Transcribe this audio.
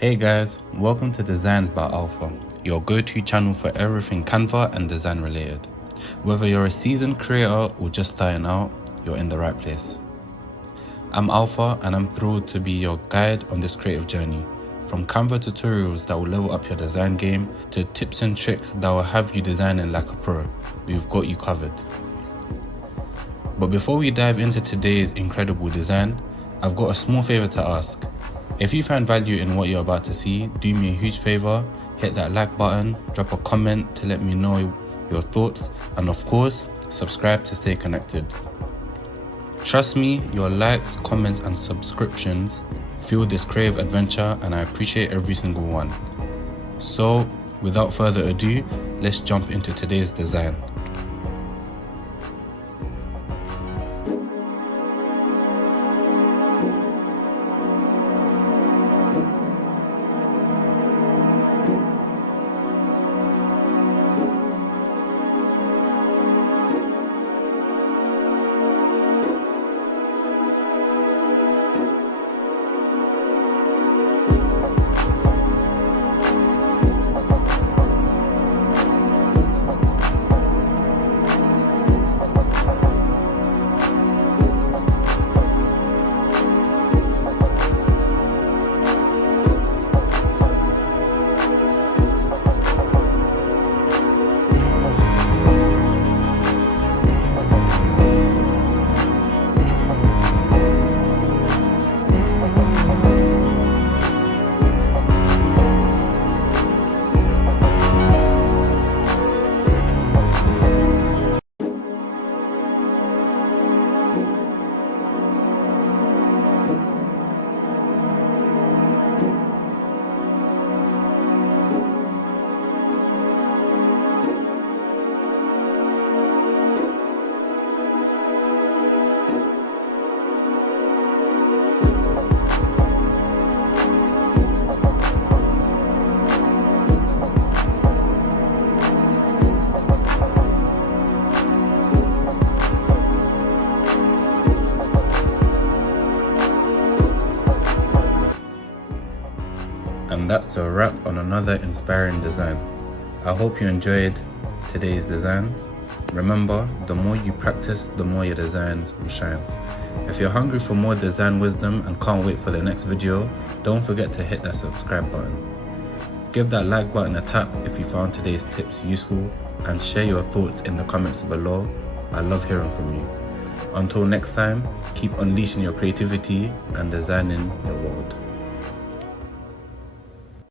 Hey guys, welcome to Designs by Alpha, your go-to channel for everything Canva and design related. Whether you're a seasoned creator or just starting out, you're in the right place. I'm Alpha and I'm thrilled to be your guide on this creative journey. From Canva tutorials that will level up your design game to tips and tricks that will have you designing like a pro, we've got you covered. But before we dive into today's incredible design, I've got a small favor to ask. If you find value in what you're about to see, do me a huge favor, hit that like button, drop a comment to let me know your thoughts, and of course, subscribe to stay connected. Trust me, your likes, comments, and subscriptions fuel this creative adventure, and I appreciate every single one. So, without further ado, let's jump into today's design. And that's a wrap on another inspiring design. I hope you enjoyed today's design. Remember, the more you practice, the more your designs will shine. If you're hungry for more design wisdom and can't wait for the next video, don't forget to hit that subscribe button. Give that like button a tap if you found today's tips useful, and share your thoughts in the comments below. I love hearing from you. Until next time, keep unleashing your creativity and designing your world.